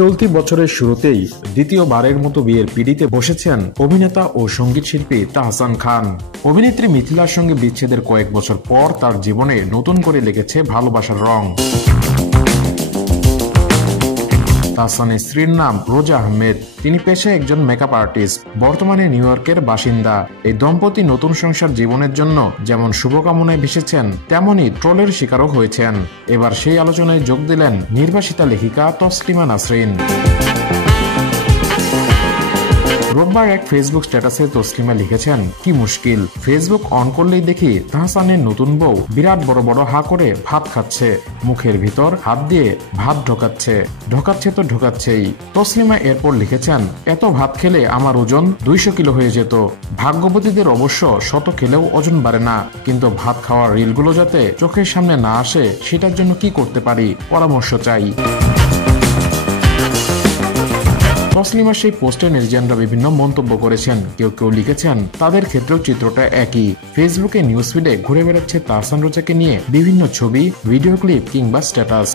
চলতি বছরের শুরুতেই দ্বিতীয়বারের মতো বিয়ের পিঁড়িতে বসেছেন অভিনেতা ও সঙ্গীত শিল্পী তাহসান খান। অভিনেত্রী মিথিলার সঙ্গে বিচ্ছেদের কয়েক বছর পর তার জীবনে নতুন করে লেগেছে ভালোবাসার রং। তাহসানের স্ত্রীর নাম রোজা আহমেদ। তিনি পেশায় একজন মেকআপ আর্টিস্ট, বর্তমানে নিউ ইয়র্কের বাসিন্দা। এই দম্পতি নতুন সংসার জীবনের জন্য যেমন শুভকামনায় ভেসেছেন, তেমনই ট্রোলের শিকারও হয়েছেন। এবার সেই আলোচনায় যোগ দিলেন নির্বাসিতা লেখিকা তসলিমা নাসরিন। রোববার এক ফেসবুক স্ট্যাটাসে তসলিমা লিখেছেন, কি মুশকিল, ফেসবুক অন করলেই দেখি তাহসানের নতুন বউ বিরাট বড় বড় হা করে ভাত খাচ্ছে, মুখের ভিতর হাত দিয়ে ভাত ঢোকাচ্ছে তো ঢোকাচ্ছেই। তসলিমা এরপর লিখেছেন, এত ভাত খেলে আমার ওজন 200 কিলো হয়ে যেত। ভাগ্যবতীদের অবশ্য শত খেলেও ওজন বাড়ে না, কিন্তু ভাত খাওয়ার রিলগুলো যাতে চোখের সামনে না আসে সেটার জন্য কি করতে পারি, পরামর্শ চাই। তসলিমার সেই পোস্টে নেটিজেনরা বিভিন্ন মন্তব্য করেছেন। কেউ কেউ লিখেছেন, তাদের ক্ষেত্রেও চিত্রটা একই। ফেসবুকে নিউজ ফিডে ঘুরে বেড়াচ্ছে তাহসান রোজাকে নিয়ে বিভিন্ন ছবি, ভিডিও ক্লিপ কিংবা স্ট্যাটাস।